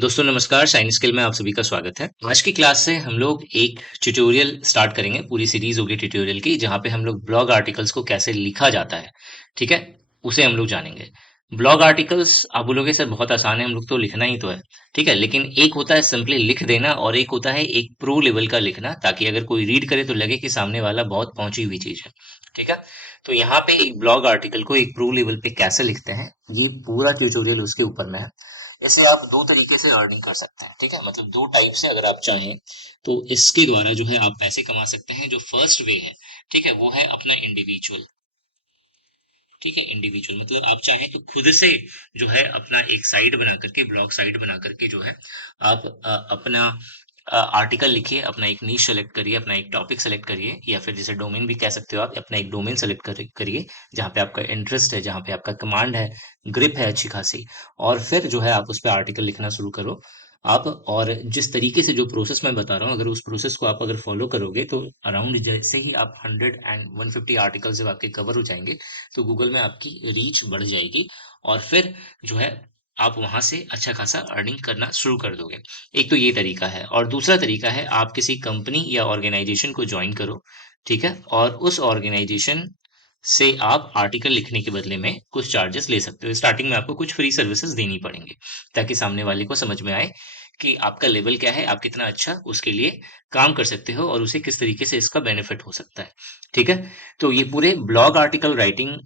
दोस्तों नमस्कार, science skill में आप सभी का स्वागत है। आज की क्लास से हम लोग एक ट्यूटोरियल स्टार्ट करेंगे। पूरी सीरीज होगी ट्यूटोरियल की, जहाँ पे हम लोग ब्लॉग आर्टिकल्स को कैसे लिखा जाता है, ठीक है? उसे हम लोग जानेंगे। ब्लॉग आर्टिकल्स आप बोलोगे सर बहुत आसान है, हम लोग तो लिखना ही तो है, ठीक है? लेकिन एक होता है सिंपली लिख देना और एक होता है एक प्रो लेवल का लिखना, ताकि अगर कोई रीड करे तो लगे कि सामने वाला बहुत पहुंची हुई चीज है, ठीक है? तो यहाँ पे एक ब्लॉग आर्टिकल को एक प्रो लेवल पे कैसे लिखते हैं, ये पूरा ट्यूटोरियल उसके ऊपर में है। इसे आप दो तरीके से अर्निंग कर सकते हैं, ठीक है? मतलब दो टाइप से अगर आप चाहें तो इसके द्वारा जो है आप पैसे कमा सकते हैं। जो फर्स्ट वे है, ठीक है, वो है अपना इंडिविजुअल, ठीक है? इंडिविजुअल मतलब आप चाहें तो खुद से जो है अपना एक साइट बना करके, ब्लॉग साइट बना करके जो है आप अपना आर्टिकल लिखिए, अपना एक नीश सेलेक्ट करिए, अपना एक टॉपिक सेलेक्ट करिए, या फिर जैसे डोमेन भी कह सकते हो आप, अपना एक डोमेन सेलेक्ट करिए जहाँ पे आपका इंटरेस्ट है, जहाँ पे आपका कमांड है, ग्रिप है अच्छी खासी, और फिर जो है आप उस पे आर्टिकल लिखना शुरू करो आप। और जिस तरीके से जो प्रोसेस मैं बता रहा हूँ, अगर उस प्रोसेस को आप अगर फॉलो करोगे तो अराउंड जैसे ही आप 100 एंड 150 आर्टिकल जब आपके कवर हो जाएंगे तो गूगल में आपकी रीच बढ़ जाएगी, और फिर जो है आप वहां से अच्छा खासा अर्निंग करना शुरू कर दोगे। एक तो ये तरीका है, और दूसरा तरीका है आप किसी कंपनी या ऑर्गेनाइजेशन को ज्वाइन करो, ठीक है? और उस ऑर्गेनाइजेशन से आप आर्टिकल लिखने के बदले में कुछ चार्जेस ले सकते हो। स्टार्टिंग में आपको कुछ फ्री सर्विसेज देनी पड़ेंगी, ताकि सामने वाले को समझ में आए कि आपका लेवल क्या है, आप कितना अच्छा उसके लिए काम कर सकते हो, और उसे किस तरीके से इसका बेनिफिट हो सकता है, ठीक है? तो ये पूरे ब्लॉग आर्टिकल राइटिंग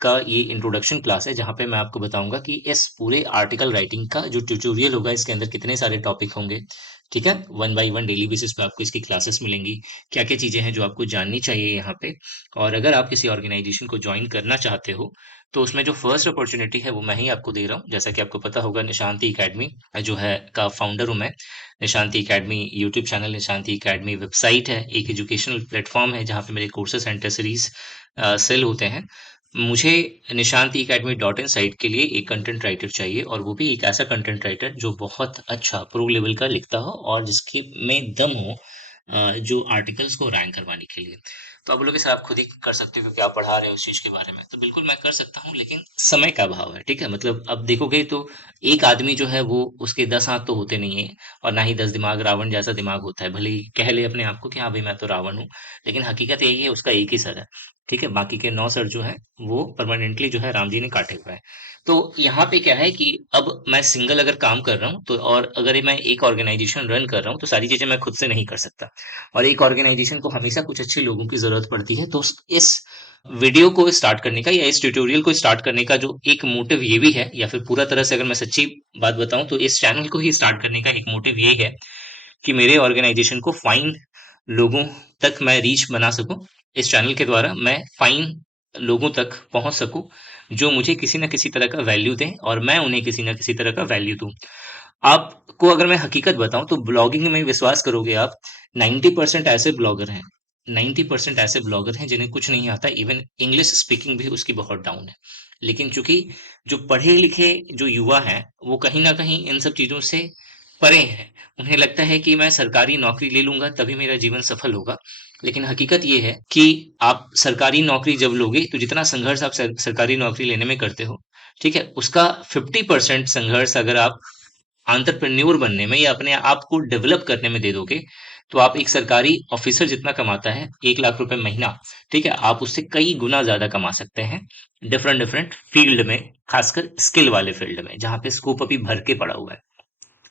का ये इंट्रोडक्शन क्लास है, जहाँ पे मैं आपको बताऊंगा कि इस पूरे आर्टिकल राइटिंग का जो ट्यूटोरियल होगा, इसके अंदर कितने सारे टॉपिक होंगे, ठीक है? One by one daily basis पे आपको इसकी क्लासेस मिलेंगी। क्या क्या चीजें हैं जो आपको जाननी चाहिए यहाँ पे। और अगर आप किसी ऑर्गेनाइजेशन को ज्वाइन करना चाहते हो तो उसमें जो फर्स्ट अपॉर्चुनिटी है वो मैं ही आपको दे रहा हूँ। जैसा कि आपको पता होगा, निशांति एकेडमी जो है का फाउंडर हूँ मैं। Nishanti academy YouTube channel, Nishanti academy website है, एक एजुकेशनल प्लेटफॉर्म है जहाँ पे मेरे कोर्सेस एंड एसेसरीज सेल होते हैं। मुझे निशांति एकेडमी डॉट इन साइट के लिए एक कंटेंट राइटर चाहिए, और वो भी एक ऐसा कंटेंट राइटर जो बहुत अच्छा प्रो लेवल का लिखता हो और जिसके में दम हो जो आर्टिकल्स को रैंक करवाने के लिए। तो आप बोलोगे सर आप खुद ही कर सकते हो क्योंकि आप पढ़ा रहे हो उस चीज के बारे में, तो बिल्कुल मैं कर सकता हूँ, लेकिन समय का अभाव है, ठीक है? मतलब अब देखोगे तो एक आदमी जो है वो, उसके 10 हाथ तो होते नहीं है, और ना ही 10 दिमाग, रावण जैसा दिमाग होता है। भले ही कह ले अपने आप को कि हाँ भाई मैं तो रावण हूँ, लेकिन हकीकत यही है उसका एक ही सर है, ठीक है? बाकी के 9 सर जो है वो परमानेंटली जो है राम जी ने काटे हुए हैं। तो यहाँ पे क्या है कि अब मैं सिंगल अगर काम कर रहा हूँ तो, और अगर ये मैं एक ऑर्गेनाइजेशन रन कर रहा हूँ तो सारी चीजें मैं खुद से नहीं कर सकता, और एक ऑर्गेनाइजेशन को हमेशा कुछ अच्छे लोगों की जरूरत पड़ती है। तो इस वीडियो को स्टार्ट करने का या इस ट्यूटोरियल को स्टार्ट करने का जो एक मोटिव ये भी है, या फिर पूरा तरह से अगर मैं सच्ची बात बताऊं तो इस चैनल को ही स्टार्ट करने का एक मोटिव ये है कि मेरे ऑर्गेनाइजेशन को फाइन लोगों तक मैं रीच बना सकूं। इस चैनल के द्वारा मैं फाइन लोगों तक पहुंच सकूं, जो मुझे किसी ना किसी तरह का वैल्यू दें और मैं उन्हें किसी ना किसी तरह का वैल्यू दूं। आपको अगर मैं हकीकत बताऊं तो ब्लॉगिंग में विश्वास करोगे आप, 90% ऐसे ब्लॉगर हैं, 90% ऐसे ब्लॉगर हैं जिन्हें कुछ नहीं आता, इवन इंग्लिश स्पीकिंग भी उसकी बहुत डाउन है। लेकिन चूंकि जो पढ़े लिखे जो युवा हैं वो कहीं ना कहीं इन सब चीजों से परे हैं। उन्हें लगता है कि मैं सरकारी नौकरी ले लूंगा तभी मेरा जीवन सफल होगा। लेकिन हकीकत ये है कि आप सरकारी नौकरी जब लोगे तो जितना संघर्ष आप सरकारी नौकरी लेने में करते हो, ठीक है, उसका 50% संघर्ष अगर आप एंटरप्रेन्योर बनने में या अपने आप को डेवलप करने में दे दोगे, तो आप एक सरकारी ऑफिसर जितना कमाता है 1 लाख रुपए महीना, ठीक है, आप उससे कई गुना ज्यादा कमा सकते हैं डिफरेंट डिफरेंट फील्ड में, खासकर स्किल वाले फील्ड में जहां पे स्कोप अभी भर के पड़ा हुआ है।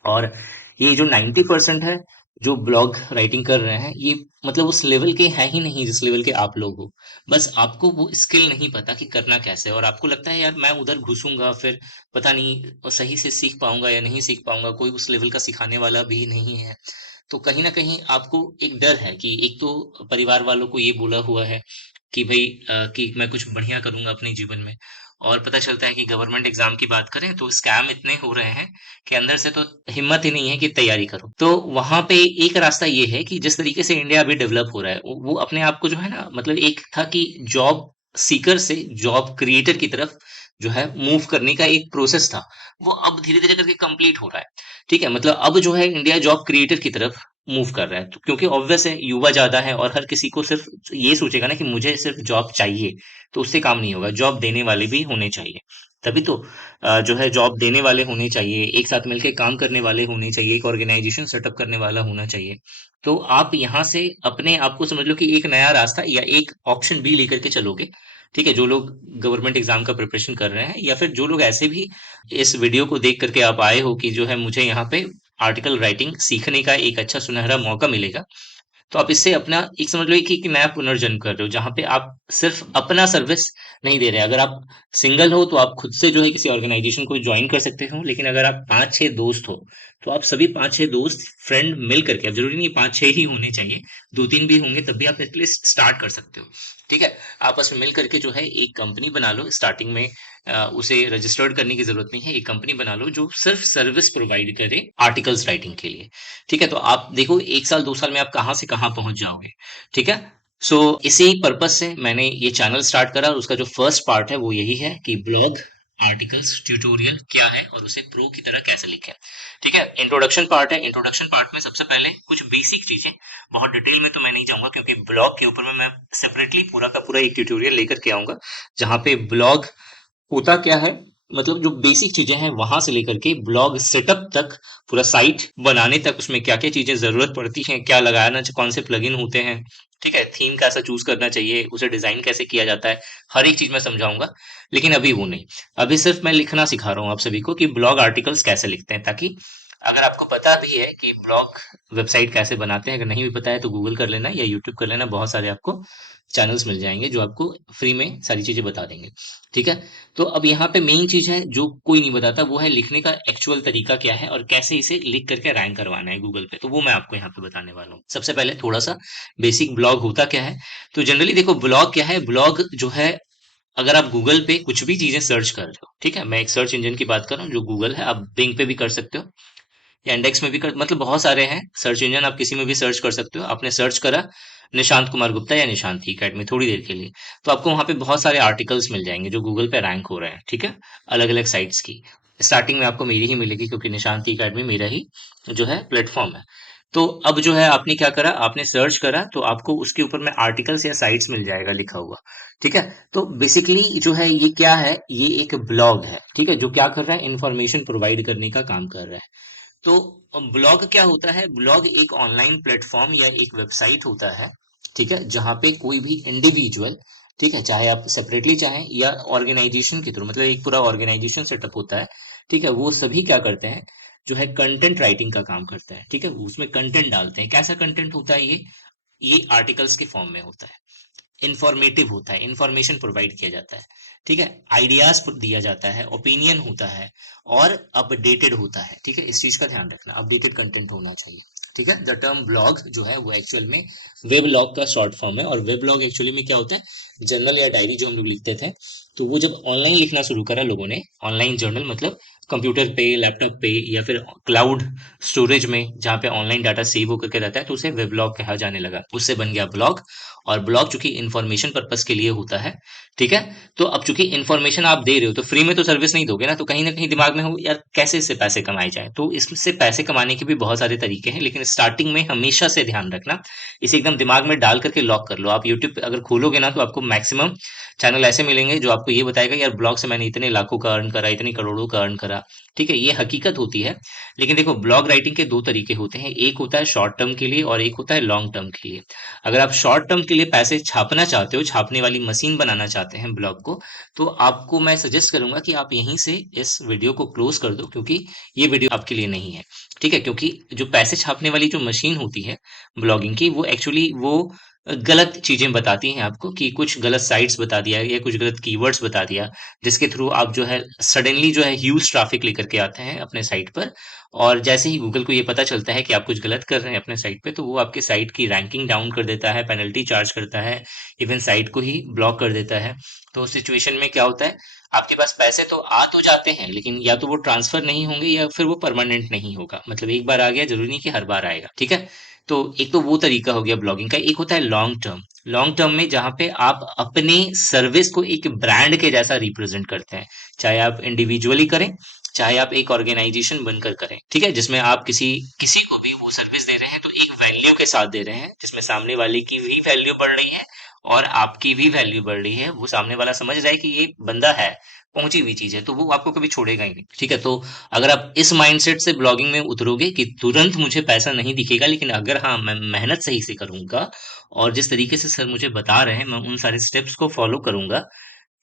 और ये जो 90% है जो ब्लॉग राइटिंग कर रहे हैं, ये मतलब उस लेवल के हैं ही नहीं जिस लेवल के आप लोग हो। बस आपको वो स्किल नहीं पता कि करना कैसे है, और आपको लगता है यार मैं उधर घुसूंगा फिर पता नहीं सही से सीख पाऊंगा या नहीं सीख पाऊंगा, कोई उस लेवल का सिखाने वाला भी नहीं है। तो कहीं ना कहीं आपको एक डर है कि एक तो परिवार वालों को ये बोला हुआ है कि भाई कि मैं कुछ बढ़िया करूंगा अपने जीवन में, और पता चलता है कि गवर्नमेंट एग्जाम की बात करें तो स्कैम इतने हो रहे हैं कि अंदर से तो हिम्मत ही नहीं है कि तैयारी करो। तो वहां पे एक रास्ता ये है कि जिस तरीके से इंडिया अभी डेवलप हो रहा है, वो अपने आप को जो है ना, मतलब एक था कि जॉब सीकर से जॉब क्रिएटर की तरफ जो है मूव करने का एक प्रोसेस था, वो अब धीरे धीरे करके कंप्लीट हो रहा है, ठीक है? मतलब अब जो है इंडिया जॉब क्रिएटर की तरफ मूव कर रहा है, तो क्योंकि ऑब्वियस है युवा ज्यादा है और हर किसी को सिर्फ ये सोचेगा ना कि मुझे सिर्फ जॉब चाहिए, तो उससे काम नहीं होगा, जॉब देने वाले भी होने चाहिए। तभी तो जो है जॉब देने वाले होने चाहिए, एक साथ मिलके काम करने वाले होने चाहिए, एक ऑर्गेनाइजेशन सेटअप करने वाला होना चाहिए। तो आप यहाँ से अपने आप को समझ लो कि एक नया रास्ता या एक ऑप्शन बी लेकर के चलोगे। ठीक है, जो लोग गवर्नमेंट एग्जाम का प्रिपरेशन कर रहे हैं या फिर जो लोग ऐसे भी इस वीडियो को देख करके आप आए हो कि जो है मुझे यहाँ पे आर्टिकल राइटिंग सीखने का एक अच्छा सुनहरा मौका मिलेगा, तो आप इससे अपना एक समझ लो कि एक नया पुनर्जन्म कर रहे हो, जहाँ पे आप सिर्फ अपना सर्विस नहीं दे रहे। अगर आप सिंगल हो तो आप खुद से जो है किसी ऑर्गेनाइजेशन को ज्वाइन कर सकते हो, लेकिन अगर आप 5-6 दोस्त हो तो आप सभी 5-6 दोस्त फ्रेंड मिल करके, अब जरूरी नहीं 5-6 ही होने चाहिए, 2-3 भी होंगे तब भी आप एटलीस्ट स्टार्ट कर सकते हो। ठीक है, आपस में मिल करके जो है एक कंपनी बना लो। स्टार्टिंग में उसे रजिस्टर्ड करने की जरूरत नहीं है, एक कंपनी बना लो जो सिर्फ सर्विस प्रोवाइड करे आर्टिकल्स राइटिंग के लिए। ठीक है, तो आप देखो 1 साल 2 साल में आप कहाँ से कहाँ पहुंच जाओगे। ठीक है, सो इसी पर्पस से मैंने ये चैनल स्टार्ट करा और उसका जो फर्स्ट पार्ट है वो यही है कि ब्लॉग आर्टिकल्स ट्यूटोरियल क्या है और उसे प्रो की तरह कैसे लिखें। ठीक है, इंट्रोडक्शन पार्ट है। इंट्रोडक्शन पार्ट में सबसे पहले कुछ बेसिक चीजें, बहुत डिटेल में तो मैं नहीं जाऊंगा क्योंकि ब्लॉग के ऊपर में मैं सेपरेटली पूरा का पूरा एक ट्यूटोरियल लेकर के आऊंगा, जहां पे ब्लॉग होता क्या है, मतलब जो बेसिक चीजें हैं वहां से लेकर के ब्लॉग सेटअप तक, पूरा साइट बनाने तक उसमें क्या क्या चीजें जरूरत पड़ती हैं, क्या लगाना, कौन से प्लगइन होते हैं। ठीक है, थीम कैसा चूज करना चाहिए, उसे डिजाइन कैसे किया जाता है, हर एक चीज मैं समझाऊंगा। लेकिन अभी वो नहीं, अभी सिर्फ मैं लिखना सिखा रहा हूँ आप सभी को कि ब्लॉग आर्टिकल्स कैसे लिखते हैं, ताकि अगर आपको पता भी है कि ब्लॉग वेबसाइट कैसे बनाते हैं, अगर नहीं भी पता है तो गूगल कर लेना या यूट्यूब कर लेना, बहुत सारे आपको चैनल्स मिल जाएंगे जो आपको फ्री में सारी चीजें बता देंगे। ठीक है, तो अब यहाँ पे मेन चीज है जो कोई नहीं बताता, वो है लिखने का एक्चुअल तरीका क्या है और कैसे इसे लिख करके रैंक करवाना है गूगल पे, तो वो मैं आपको यहाँ पे बताने वाला हूँ। सबसे पहले थोड़ा सा बेसिक ब्लॉग होता क्या है। तो जनरली देखो ब्लॉग क्या है, ब्लॉग जो है, अगर आप गूगल पे कुछ भी चीजें सर्च कर रहे हो, ठीक है, मैं एक सर्च इंजन की बात कर रहा हूँ जो गूगल है, आप बिंग पे भी कर सकते हो या इंडेक्स में भी कर, मतलब बहुत सारे हैं सर्च इंजन, आप किसी में भी सर्च कर सकते हो। आपने सर्च करा निशांत कुमार गुप्ता या निशांत ही अकेडमी थोड़ी देर के लिए, तो आपको वहां पे बहुत सारे आर्टिकल्स मिल जाएंगे जो गूगल पे रैंक हो रहे हैं। ठीक है, अलग अलग साइट्स की। स्टार्टिंग में आपको मेरी ही मिलेगी क्योंकि निशांत ही अकेडमी मेरा ही जो है प्लेटफॉर्म है। तो अब जो है आपने क्या करा, आपने सर्च करा तो आपको उसके ऊपर में आर्टिकल्स या साइट्स मिल जाएगा लिखा हुआ। ठीक है, तो बेसिकली जो है ये क्या है, ये एक ब्लॉग है। ठीक है, जो क्या कर रहा है, इंफॉर्मेशन प्रोवाइड करने का काम कर रहा है। तो ब्लॉग क्या होता है, ब्लॉग एक ऑनलाइन प्लेटफॉर्म या एक वेबसाइट होता है। ठीक है, जहां पे कोई भी इंडिविजुअल, ठीक है, चाहे आप सेपरेटली चाहें या ऑर्गेनाइजेशन के थ्रू, मतलब एक पूरा ऑर्गेनाइजेशन सेटअप होता है। ठीक है, वो सभी क्या करते हैं, जो है कंटेंट राइटिंग का काम करते हैं। ठीक है, वो उसमें कंटेंट डालते हैं। कैसा कंटेंट होता है ये आर्टिकल्स के फॉर्म में होता है, इंफॉर्मेटिव होता है, इंफॉर्मेशन प्रोवाइड किया जाता है। ठीक है, आइडियाज दिया जाता है, ओपिनियन होता है और अपडेटेड होता है। ठीक है, इस चीज का ध्यान रखना, अपडेटेड कंटेंट होना चाहिए। ठीक है, द टर्म ब्लॉग जो है वो एक्चुअल में वेब लॉग का शॉर्ट फॉर्म है, और वेब लॉग एक्चुअली में क्या होता है, जर्नल या डायरी जो हम लोग लिखते थे, तो वो जब ऑनलाइन लिखना शुरू करा लोगों ने, ऑनलाइन जर्नल मतलब कंप्यूटर पे, लैपटॉप पे या फिर क्लाउड स्टोरेज में जहाँ पे ऑनलाइन डाटा सेव होकर के रहता है, तो उसे वेबलॉग कहा जाने लगा, उससे बन गया ब्लॉग। और ब्लॉग चूंकि इन्फॉर्मेशन पर्पस के लिए होता है। ठीक है, तो अब चूंकि इन्फॉर्मेशन आप दे रहे हो तो फ्री में तो सर्विस नहीं दोगे ना, तो कहीं ना कहीं दिमाग में हो यार कैसे इससे पैसे कमाए जाए, तो इससे पैसे कमाने के भी बहुत सारे तरीके हैं, लेकिन स्टार्टिंग में हमेशा से ध्यान रखना, इसे एकदम दिमाग में डाल करके लॉक कर लो। आप यूट्यूब पे अगर खोलोगे ना तो आपको मैक्सिमम चैनल ऐसे मिलेंगे जो आपको ये बताएगा यार ब्लॉग से मैंने इतने लाखों का अर्न करा, इतनी करोड़ों का अर्न करा। ठीक है, ये हकीकत होती है। लेकिन देखो ब्लॉग राइटिंग के दो तरीके होते हैं, एक होता है शॉर्ट टर्म के लिए और एक होता है लॉन्ग टर्म के लिए। अगर आप शॉर्ट टर्म के लिए पैसे छापना चाहते हो, छापने वाली मशीन बनाना चाहते हैं ब्लॉग को, तो आपको मैं सजेस्ट करूंगा कि आप यहीं से इस वीडियो को क्लोज कर दो, क्योंकि ये वीडियो आपके लिए नहीं है। ठीक है, क्योंकि जो पैसे छापने वाली जो मशीन होती है ब्लॉगिंग की, वो एक्चुअली वो गलत चीजें बताती हैं आपको, कि कुछ गलत साइट्स बता दिया या कुछ गलत कीवर्ड्स बता दिया, जिसके थ्रू आप जो है सडनली जो है ह्यूज ट्रैफिक लेकर के आते हैं अपने साइट पर। और जैसे ही गूगल को ये पता चलता है कि आप कुछ गलत कर रहे हैं अपने साइट पे, तो वो आपके साइट की रैंकिंग डाउन कर देता है, पेनल्टी चार्ज करता है, इवन साइट को ही ब्लॉक कर देता है। तो उस सिचुएशन में क्या होता है, आपके पास पैसे तो आ तो जाते हैं, लेकिन या तो वो ट्रांसफर नहीं होंगे या फिर वो परमानेंट नहीं होगा, मतलब एक बार आ गया जरूरी नहीं कि हर बार आएगा। ठीक है, तो एक तो वो तरीका हो गया ब्लॉगिंग का। एक होता है लॉन्ग टर्म। लॉन्ग टर्म में जहां पे आप अपने सर्विस को एक ब्रांड के जैसा रिप्रेजेंट करते हैं, चाहे आप इंडिविजुअली करें, चाहे आप एक ऑर्गेनाइजेशन बनकर करें। ठीक है, जिसमें आप किसी किसी को भी वो सर्विस दे रहे हैं तो एक वैल्यू के साथ दे रहे हैं, जिसमें सामने वाले की भी वैल्यू बढ़ रही है और आपकी भी वैल्यू बढ़ रही है। वो सामने वाला समझ रहा है कि ये बंदा है, पहुंची हुई चीज है, तो वो आपको कभी छोड़ेगा ही नहीं। ठीक है, तो अगर आप इस माइंडसेट से ब्लॉगिंग में उतरोगे कि तुरंत मुझे पैसा नहीं दिखेगा, लेकिन अगर हाँ मैं मेहनत सही से करूंगा और जिस तरीके से सर मुझे बता रहे हैं मैं उन सारे स्टेप्स को फॉलो करूंगा,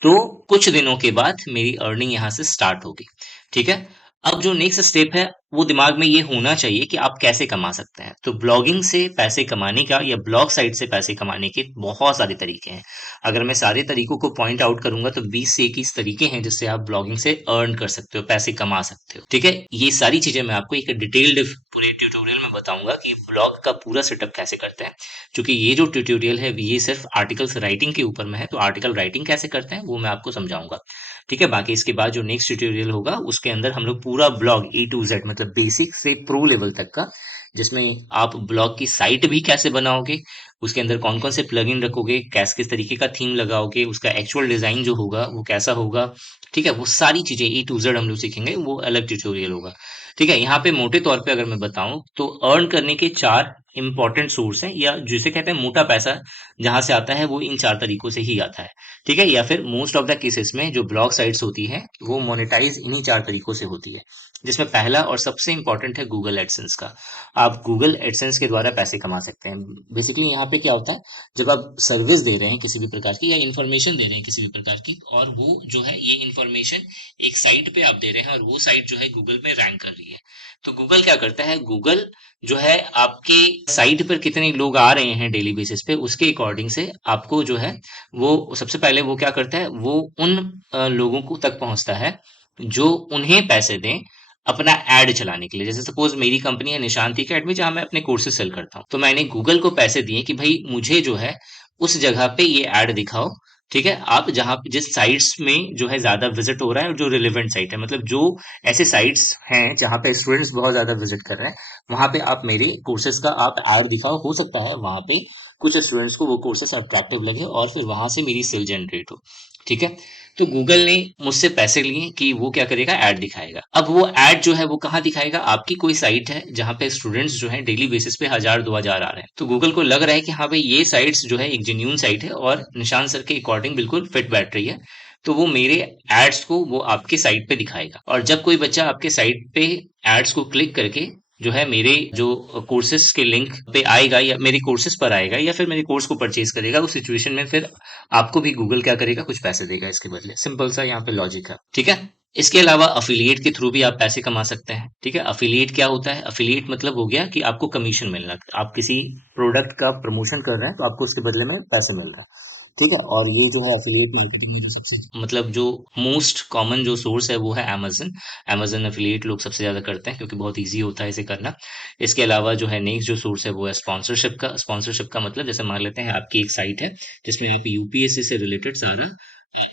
तो कुछ दिनों के बाद मेरी अर्निंग यहाँ से स्टार्ट होगी। ठीक है, अब जो नेक्स्ट स्टेप है वो दिमाग में ये होना चाहिए कि आप कैसे कमा सकते हैं। तो ब्लॉगिंग से पैसे कमाने का या ब्लॉग साइट से पैसे कमाने के बहुत सारे तरीके हैं। अगर मैं सारे तरीकों को पॉइंट आउट करूंगा तो 20 से 21 तरीके हैं जिससे आप ब्लॉगिंग से अर्न कर सकते हो, पैसे कमा सकते हो। ठीक है, ये सारी चीजें मैं आपको एक डिटेल्ड पूरे ट्यूटोरियल में बताऊंगा कि ब्लॉग का पूरा सेटअप कैसे करते हैं। क्योंकि ये जो ट्यूटोरियल है ये सिर्फ आर्टिकल्स राइटिंग के ऊपर में है, तो आर्टिकल राइटिंग कैसे करते हैं वो मैं आपको समझाऊंगा। ठीक है, बाकी इसके बाद जो नेक्स्ट ट्यूटोरियल होगा उसके अंदर हम लोग पूरा ब्लॉग ए टू जेड मतलब बेसिक से प्रो लेवल तक का, जिसमें आप ब्लॉग की साइट भी कैसे बनाओगे, उसके अंदर कौन कौन से प्लगइन रखोगे, कैस किस तरीके का थीम लगाओगे, उसका एक्चुअल डिजाइन जो होगा वो कैसा होगा। ठीक है, वो सारी चीजें ए टू जेड हम लोग सीखेंगे, वो अलग ट्यूटोरियल होगा। ठीक है, यहाँ पे मोटे तौर पे अगर मैं बताऊं तो अर्न करने के 4 इंपॉर्टेंट सोर्स हैं, या जिसे कहते हैं मोटा पैसा जहां से आता है वो इन 4 तरीकों से ही आता है। ठीक है, या फिर मोस्ट ऑफ द केसेस में जो ब्लॉग साइट्स होती हैं वो मोनेटाइज इन्हीं 4 तरीकों से होती है, जिसमें पहला और सबसे इंपॉर्टेंट है गूगल एडसेंस का। आप गूगल एडसेंस के द्वारा पैसे कमा सकते हैं। बेसिकली यहाँ पे क्या होता है, जब आप सर्विस दे रहे हैं किसी भी प्रकार की या इन्फॉर्मेशन दे रहे हैं किसी भी प्रकार की, और वो जो है ये इन्फॉर्मेशन एक साइट पे आप दे रहे हैं और वो साइट जो है गूगल में रैंक कर रही है, तो गूगल क्या करता है, गूगल जो है आपके साइट पर कितने लोग आ रहे हैं डेली बेसिस पे उसके अकॉर्डिंग से आपको जो है वो सबसे पहले वो क्या करता है, वो उन लोगों को तक पहुंचता है जो उन्हें पैसे दें अपना एड चलाने के लिए। जैसे सपोज मेरी कंपनी है निशांति एकेडमी जहां मैं अपने कोर्सेज सेल करता हूँ, तो मैंने गूगल को पैसे दिए कि भाई मुझे जो है उस जगह पे ये एड दिखाओ। ठीक है, आप जहां जिस साइट्स में जो है ज्यादा विजिट हो रहा है और जो रिलेवेंट साइट है, मतलब जो ऐसे साइट्स हैं जहां पे स्टूडेंट्स बहुत ज्यादा विजिट कर रहे हैं, वहां पे आप मेरे कोर्सेज का आप ऐड दिखाओ। हो सकता है वहां पे कुछ स्टूडेंट्स को वो कोर्सेस अट्रैक्टिव लगे और फिर वहां से मेरी सेल जनरेट हो। ठीक है, तो गूगल ने मुझसे पैसे लिए कि वो क्या करेगा, ऐड दिखाएगा। अब वो ऐड जो है वो कहाँ दिखाएगा, आपकी कोई साइट है जहां पे स्टूडेंट्स जो है डेली बेसिस पे 1000 2000 आ रहे हैं, तो गूगल को लग रहा है कि हाँ भाई ये साइट्स जो है एक जेन्यून साइट है और निशान सर के अकॉर्डिंग बिल्कुल फिट बैठ रही है, तो वो मेरे एड्स को वो आपके साइट पे दिखाएगा। और जब कोई बच्चा आपके साइट पे एड्स को क्लिक करके जो है मेरे जो कोर्सेज के लिंक पे आएगा या मेरे कोर्सेज पर आएगा या फिर मेरे कोर्स को परचेज करेगा, उस सिचुएशन में फिर आपको भी गूगल क्या करेगा, कुछ पैसे देगा इसके बदले। सिंपल सा यहाँ पे लॉजिक है। ठीक है, इसके अलावा अफिलिएट के थ्रू भी आप पैसे कमा सकते हैं। ठीक है, अफिलिएट क्या होता है, अफिलिएट मतलब हो गया कि आपको कमीशन मिलना, आप किसी प्रोडक्ट का प्रमोशन कर रहे हैं तो आपको उसके बदले में पैसे मिल रहा है। ठीक है, और ये जो है एफिलिएट मार्केटिंग में जो सबसे मतलब जो मोस्ट कॉमन जो सोर्स है वो है amazon। amazon एफिलिएट लोग सबसे ज्यादा करते हैं क्योंकि बहुत इजी होता है इसे करना। इसके अलावा जो है नेक्स्ट जो सोर्स है वो है स्पॉन्सरशिप का। स्पॉन्सरशिप का मतलब जैसे मान लेते हैं आपकी एक साइट है जिसमें आप यूपीएससी से रिलेटेड सारा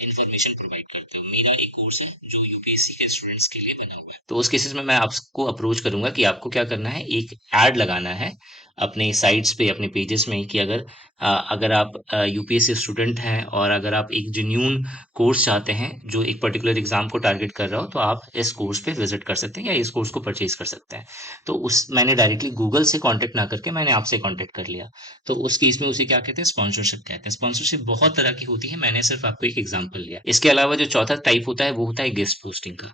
इंफॉर्मेशन प्रोवाइड करते हो। मेरा एक कोर्स है जो यूपीएससी के स्टूडेंट्स के लिए बना हुआ है, तो उस केसेस में मैं आपको अप्रोच करूंगा कि आपको क्या करना है, एक एड लगाना है अपने साइट्स पे अपने पेजेस में कि अगर आप यूपीएससी स्टूडेंट हैं और अगर आप एक जेन्यून कोर्स चाहते हैं जो एक पर्टिकुलर एग्जाम को टारगेट कर रहा हो, तो आप इस कोर्स पे विजिट कर सकते हैं या इस कोर्स को परचेज कर सकते हैं। तो उस मैंने डायरेक्टली गूगल से कांटेक्ट ना करके मैंने आपसे कांटेक्ट कर लिया, तो उस केस में उसे क्या कहते हैं, स्पॉन्सरशिप कहते हैं। स्पॉन्सरशिप बहुत तरह की होती है, मैंने सिर्फ आपको एक एग्जाम्पल लिया। इसके अलावा जो चौथा टाइप होता है वो होता है गेस्ट पोस्टिंग का।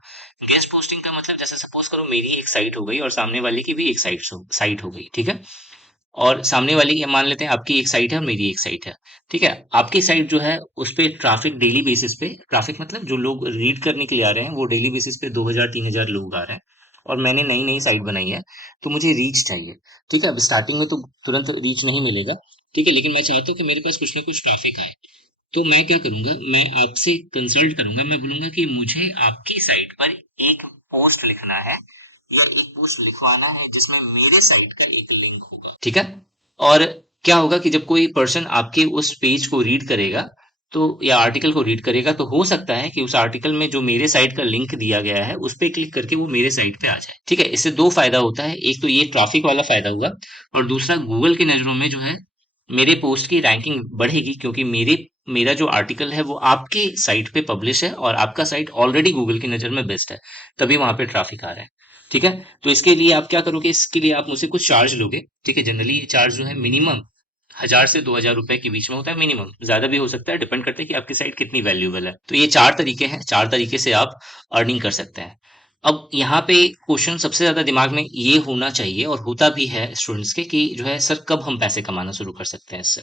गेस्ट पोस्टिंग का मतलब जैसे सपोज करो मेरी एक साइट हो गई और सामने वाले की भी एक साइट हो गई। ठीक है, और सामने वाली की मान लेते हैं आपकी एक साइट है और मेरी एक साइट है। ठीक है, आपकी साइट जो है उस पे ट्रैफिक डेली बेसिस पे, ट्रैफिक मतलब जो लोग रीड करने के लिए आ रहे हैं वो डेली बेसिस पे 2000 3000 लोग आ रहे हैं, और मैंने नई नई साइट बनाई है, तो मुझे रीच चाहिए। ठीक है, अब स्टार्टिंग में तो तुरंत रीच नहीं मिलेगा। ठीक है, लेकिन मैं चाहता हूँ कि मेरे पास कुछ ना कुछ ट्रैफिक आए, तो मैं क्या करूंगा, मैं आपसे कंसल्ट करूंगा, मैं बोलूंगा कि मुझे आपकी साइट पर एक पोस्ट लिखना है या एक पोस्ट लिखवाना है जिसमें मेरे साइट का एक लिंक होगा। ठीक है, और क्या होगा कि जब कोई पर्सन आपके उस पेज को रीड करेगा तो या आर्टिकल को रीड करेगा, तो हो सकता है कि उस आर्टिकल में जो मेरे साइट का लिंक दिया गया है उस पे क्लिक करके वो मेरे साइट पे आ जाए। ठीक है, इससे दो फायदा होता है, एक तो ये ट्रैफिक वाला फायदा हुआ, और दूसरा गूगल की नजरों में जो है मेरे पोस्ट की रैंकिंग बढ़ेगी, क्योंकि मेरा जो आर्टिकल है वो आपके साइट पे पब्लिश है और आपका साइट ऑलरेडी गूगल की नज़र में बेस्ट है, तभी वहां पे ट्रैफिक आ रहा है। ठीक है, तो इसके लिए आप क्या करोगे, इसके लिए आप मुझसे कुछ चार्ज लोगे। ठीक है, जनरली ये चार्ज जो है मिनिमम 1000 से 2000 रुपए के बीच में होता है मिनिमम, ज्यादा भी हो सकता है, डिपेंड करता है कि आपकी साइट कितनी वैल्यूएबल है। तो ये 4 तरीके हैं, 4 तरीके से आप अर्निंग कर सकते हैं। अब यहाँ पे क्वेश्चन सबसे ज्यादा दिमाग में ये होना चाहिए और होता भी है स्टूडेंट्स के कि जो है सर कब हम पैसे कमाना शुरू कर सकते हैं इससे।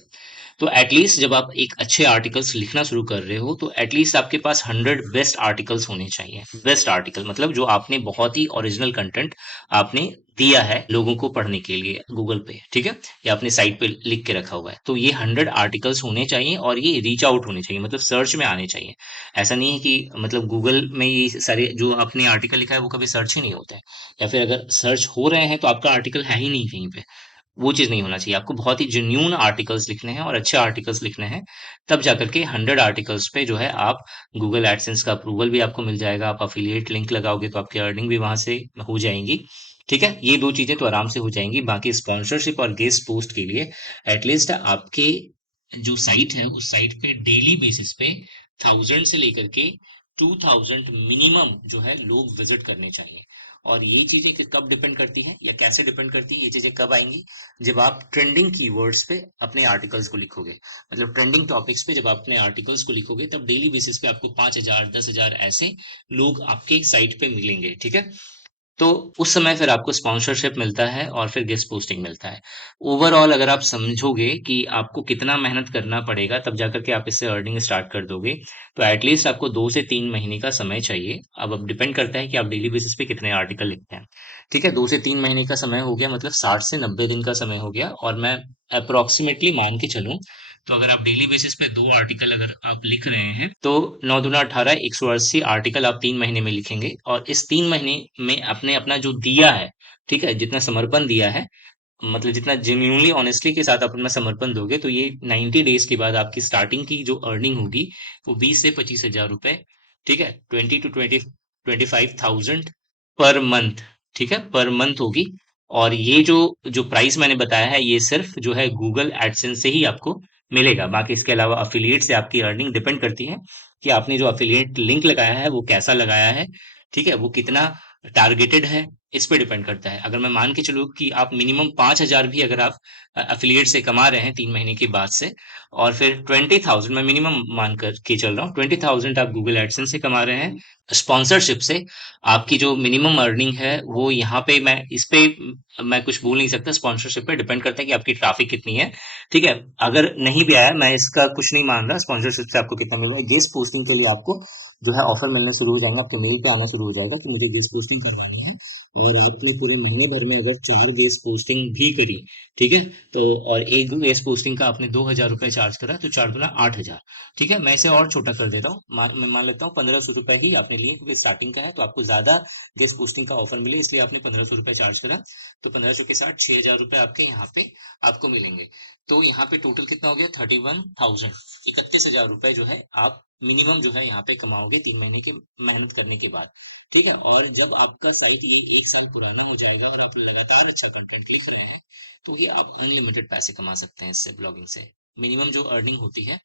तो एटलीस्ट जब आप एक अच्छे आर्टिकल्स लिखना शुरू कर रहे हो तो एटलीस्ट आपके पास 100 बेस्ट आर्टिकल्स होने चाहिए। बेस्ट आर्टिकल मतलब जो आपने बहुत ही ओरिजिनल कंटेंट आपने दिया है लोगों को पढ़ने के लिए गूगल पे, ठीक है, या अपने साइट पे लिख के रखा हुआ है, तो ये 100 आर्टिकल्स होने चाहिए और ये रीच आउट होने चाहिए, मतलब सर्च में आने चाहिए। ऐसा नहीं है कि मतलब गूगल में ये सारे जो आपने आर्टिकल लिखा है वो कभी सर्च ही नहीं होते हैं, या फिर अगर सर्च हो रहे हैं तो आपका आर्टिकल है ही नहीं कहीं पे। वो चीज़ नहीं होना चाहिए। आपको बहुत ही जेन्युइन आर्टिकल्स लिखने हैं और अच्छे आर्टिकल्स लिखने हैं। तब जाकर के 100 आर्टिकल्स पे जो है आप गूगल एडसेंस का अप्रूवल भी आपको मिल जाएगा। आप अफ़िलिएट लिंक लगाओगे तो आपकी अर्निंग भी वहाँ से हो जाएँगी। ठीक है? ये 2 चीज़ें तो आराम से हो जाएँगी। बाकी स्पॉन्सरशिप और गेस्ट पोस्ट के लिए एटलीस्ट आपके जो साइट है उस साइट पे डेली बेसिस पे 1000 से लेकर के 2000 मिनिमम जो है लोग विजिट करने चाहिए। और ये चीजें कब डिपेंड करती हैं या कैसे डिपेंड करती है, ये चीजें कब आएंगी? जब आप ट्रेंडिंग कीवर्ड्स पे अपने आर्टिकल्स को लिखोगे, मतलब ट्रेंडिंग टॉपिक्स पे जब आप अपने आर्टिकल्स को लिखोगे तब डेली बेसिस पे आपको 5000 10,000 ऐसे लोग आपके साइट पे मिलेंगे, ठीक है? तो उस समय फिर आपको स्पॉन्सरशिप मिलता है और फिर गेस्ट पोस्टिंग मिलता है। ओवरऑल अगर आप समझोगे कि आपको कितना मेहनत करना पड़ेगा तब जाकर के आप इससे अर्निंग स्टार्ट कर दोगे, तो एटलीस्ट आपको 2 से 3 महीने का समय चाहिए। अब डिपेंड करता है कि आप डेली बेसिस पे कितने आर्टिकल लिखते हैं। ठीक है? 2 से 3 महीने का समय हो गया, मतलब 60 से 90 दिन का समय हो गया, और मैं अप्रॉक्सिमेटली मान के चलूँ तो अगर आप डेली बेसिस पे 2 आर्टिकल अगर आप लिख रहे हैं तो 9 दूना 18, 180 आर्टिकल आप 3 महीने में लिखेंगे, और इस 3 महीने में आपने अपना जो दिया है, ठीक है, जितना समर्पण दिया है, मतलब जितना जेन्युइनली ऑनेस्टली के साथ आप अपना समर्पण दोगे, तो ये 90 डेज के बाद आपकी स्टार्टिंग की जो अर्निंग होगी वो 20 से 25,000 रुपए, ठीक है, 20 to 25,000 पर मंथ, ठीक है, पर मंथ होगी। और ये जो जो प्राइस मैंने बताया है ये सिर्फ जो है गूगल एडसेंस से ही आपको मिलेगा। बाकी इसके अलावा अफिलिएट से आपकी अर्निंग डिपेंड करती है कि आपने जो अफिलिएट लिंक लगाया है वो कैसा लगाया है, ठीक है, वो कितना टारगेटेड है, इस पे डिपेंड करता है। अगर मैं मान के चलूँ कि आप मिनिमम 5,000 भी अगर आप एफिलिएट से कमा रहे हैं 3 महीने के बाद से, और फिर 20,000 मैं मिनिमम मान कर के चल रहा हूँ, 20,000 आप गूगल एडसेंस से कमा रहे हैं, स्पॉन्सरशिप से आपकी जो मिनिमम अर्निंग है वो यहाँ पे मैं इस पे मैं कुछ बोल नहीं सकता, स्पॉन्सरशिप पे डिपेंड करता है कि आपकी ट्रैफिक कितनी है। ठीक है, अगर नहीं भी आया मैं इसका कुछ नहीं मान रहा, स्पॉन्सरशिप से आपको कितना मिलेगा। गेस्ट पोस्टिंग के लिए आपको जो है ऑफर मिलना शुरू हो जाएगा, आपके मेल पे आना शुरू हो जाएगा कि मुझे गेस्ट पोस्टिंग करवानी है, और आपने पूरे महीने भर में अगर 4 गेस्ट पोस्टिंग भी करी, ठीक है, तो और एक गेस्ट पोस्टिंग का आपने 2,000 रुपये चार्ज करा तो 4 दूना 8,000। ठीक है, मैं इसे और छोटा कर देता हूँ, मैं मान लेता हूँ 1,500 रुपये ही आपने लिए क्योंकि स्टार्टिंग का है, तो आपको ज्यादा गेस्ट पोस्टिंग का ऑफर मिले इसलिए आपने 1,500 रुपये चार्ज करा। तो 1,500 के साथ 6,000 रुपये आपके यहाँ पे आपको मिलेंगे। तो यहाँ पे टोटल कितना हो गया? 31,000, 31,000 रुपये जो है आप मिनिमम जो है यहाँ पे कमाओगे 3 महीने के मेहनत करने के बाद। ठीक है, और जब आपका साइट ये 1 साल पुराना हो जाएगा और आप लगातार अच्छा कंटेंट लिख रहे हैं तो ये आप अनलिमिटेड पैसे कमा सकते हैं इससे, ब्लॉगिंग से। मिनिमम जो अर्निंग होती है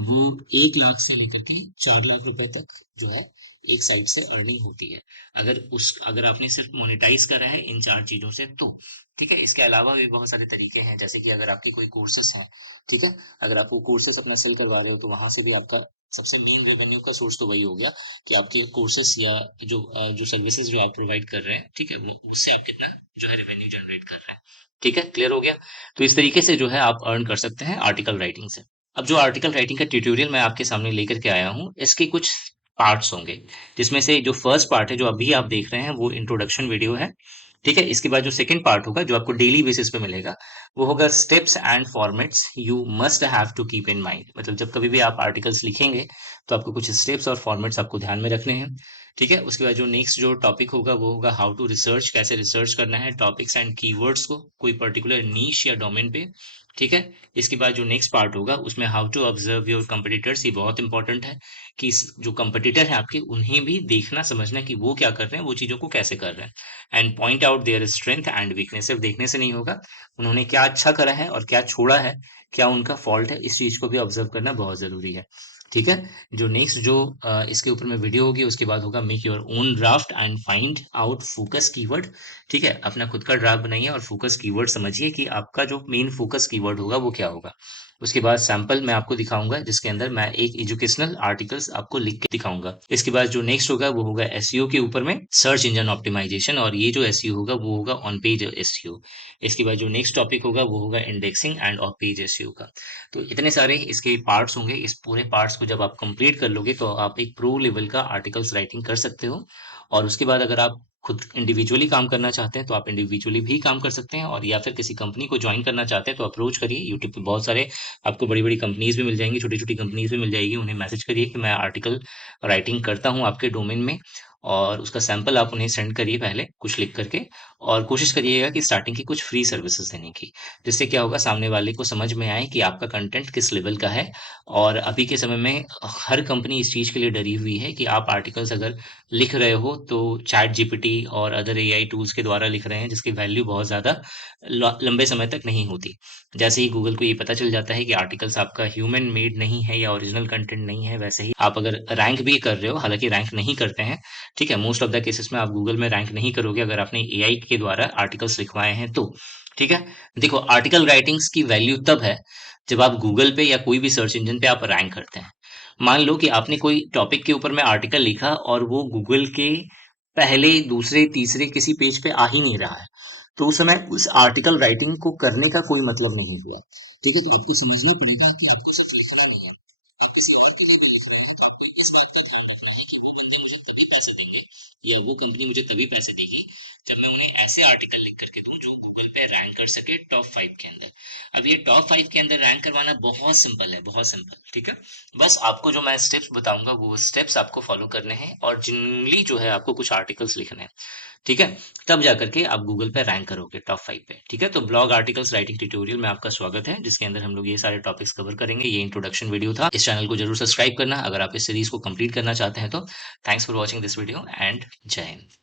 वो 1 लाख से लेकर के 4 लाख रुपए तक जो है एक साइट से अर्निंग होती है, अगर आपने सिर्फ मोनेटाइज करा है इन 4 चीजों से तो। ठीक है, इसके अलावा भी बहुत सारे तरीके हैं, जैसे कि अगर आपके कोई कोर्सेस हैं, ठीक है, अगर आप वो कोर्सेस अपना सेल करवा रहे हो तो वहां से भी आपका सबसे मेन रेवेन्यू का सोर्स तो वही हो गया कि आपके कोर्सेस या जो सर्विसेज जो आप प्रोवाइड कर रहे हैं, ठीक है, वो उससे आप कितना जो है रेवेन्यू जनरेट कर रहे हैं। ठीक है, क्लियर हो गया? तो इस तरीके से जो है आप अर्न कर सकते हैं आर्टिकल राइटिंग से। अब जो आर्टिकल राइटिंग का ट्यूटोरियल मैं आपके सामने लेकर के आया हूँ, इसके कुछ पार्ट्स होंगे, जिसमें से जो फर्स्ट पार्ट है जो अभी आप देख रहे हैं वो इंट्रोडक्शन वीडियो है। ठीक है, इसके बाद जो सेकंड पार्ट होगा जो आपको डेली बेसिस पे मिलेगा वो होगा steps and formats you must have to keep in mind, मतलब जब कभी भी आप आर्टिकल्स लिखेंगे तो आपको कुछ स्टेप्स और फॉर्मेट्स आपको ध्यान में रखने हैं। ठीक है, उसके बाद जो नेक्स्ट जो टॉपिक होगा वो होगा हाउ टू रिसर्च, कैसे रिसर्च करना है टॉपिक्स एंड कीवर्ड्स को कोई पर्टिकुलर नीश या डोमेन पे। ठीक है, इसके बाद जो नेक्स्ट पार्ट होगा उसमें how to observe your competitors, ये बहुत इंपॉर्टेंट है कि जो कंपटीटर है आपके उन्हें भी देखना समझना कि वो क्या कर रहे हैं, वो चीजों को कैसे कर रहे हैं, and point out their strength and weakness. सिर्फ देखने से नहीं होगा, उन्होंने क्या अच्छा करा है और क्या छोड़ा है, क्या उनका फॉल्ट है, इस चीज को भी ऑब्जर्व करना बहुत जरूरी है। ठीक है? जो नेक्स्ट जो इसके ऊपर में वीडियो होगी उसके बाद होगा make your own draft and find out focus keyword. ठीक है? अपना खुद का ड्राफ्ट बनाइए और फोकस कीवर्ड समझिए कि आपका जो मेन फोकस कीवर्ड होगा वो क्या होगा। उसके बाद सैंपल मैं आपको दिखाऊँगा जिसके अंदर मैं एक एजुकेशनल आर्टिकल्स आपको लिख के दिखाऊँगा। इसके बाद जो नेक्स्ट होगा वो होगा एसईओ के ऊपर में सर्च इंजन ऑप्टिमाइजेशन, और ये जो एसईओ होगा वो होगा ऑन पेज एसईओ। इसके बाद जो नेक्स्ट टॉपिक होगा वो होगा indexing end of page SEO का। तो इतने सारे इसके पार्ट्स होंगे। इस पूरे पार्ट्स को जब आप कंप्लीट कर लोगे तो आप एक प्रो लेवल का आर्टिकल्स राइटिंग कर सकते हो। और उसके बाद अगर आप खुद इंडिविजुअली काम करना चाहते हैं तो आप इंडिविजुअली भी काम कर सकते हैं, और या फिर किसी कंपनी को ज्वाइन करना चाहते हैं तो अप्रोच करिए। यूट्यूब पे बहुत सारे आपको बड़ी बड़ी कंपनीज भी मिल जाएंगी, छोटी छोटी कंपनीज भी मिल जाएगी। उन्हें मैसेज करिए कि मैं आर्टिकल राइटिंग करता हूँ आपके डोमेन में, और उसका सैंपल आप उन्हें सेंड करिए पहले कुछ लिख करके। और कोशिश करिएगा कि स्टार्टिंग की कुछ फ्री सर्विसेज देने की, जिससे क्या होगा सामने वाले को समझ में आए कि आपका कंटेंट किस लेवल का है। और अभी के समय में हर कंपनी इस चीज़ के लिए डरी हुई है कि आप आर्टिकल्स अगर लिख रहे हो तो चैट जीपीटी और अदर एआई टूल्स के द्वारा लिख रहे हैं, जिसकी वैल्यू बहुत ज़्यादा लंबे समय तक नहीं होती। जैसे ही गूगल को ये पता चल जाता है कि आर्टिकल्स आपका ह्यूमन मेड नहीं है या ओरिजिनल कंटेंट नहीं है, वैसे ही आप अगर रैंक भी कर रहे हो, हालांकि रैंक नहीं करते हैं, ठीक है, मोस्ट ऑफ द केसेस में आप गूगल में रैंक नहीं करोगे अगर आपने एआई के द्वारा आर्टिकल्स लिखवाए हैं तो। ठीक है? देखो, आर्टिकल राइटिंग्स की वैल्यू तब है जब आप गूगल पे या कोई भी सर्च इंजन पे आप रैंक करते हैं। मान लो कि आपने कोई टॉपिक के ऊपर में आर्टिकल लिखा और वो गूगल के पहले, दूसरे, तीसरे किसी पेज पे आ ही नहीं रहा है, तो उस समय उस आर्टिकल राइटिंग को करने का कोई मतलब नहीं हुआ। ठीक है? तो आपको समझना पड़ेगा कि आपको सिर्फ लिखना नहीं है, आप किसी और के लिए भी लिख रहे हैं तो आपको इस बात का ध्यान रखना है कि वो बंदा मुझे तभी पैसे देंगे या वो कंपनी मुझे तभी पैसे देगी जब मैं उन्हें ऐसे आर्टिकल लिख करके दूं जो गूगल पे रैंक कर सके टॉप 5 के अंदर। अब ये टॉप 5 के अंदर रैंक करवाना बहुत सिंपल है, बहुत सिंपल। ठीक है? बस आपको जो मैं स्टेप्स बताऊंगा वो स्टेप्स आपको फॉलो करने हैं, और जनरली जो है आपको कुछ आर्टिकल्स लिखने हैं। ठीक है? तब जाकर के आप गूगल पे रैंक करोगे टॉप 5 पे। ठीक है? तो ब्लॉग आर्टिकल्स राइटिंग ट्यूटोरियल में आपका स्वागत है, जिसके अंदर हम लोग ये सारे टॉपिक्स कवर करेंगे। ये इंट्रोडक्शन वीडियो था। इस चैनल को जरूर सब्सक्राइब करना अगर आप इस सीरीज को कंप्लीट करना चाहते हैं तो। Thanks for watching this video and जय हिंद।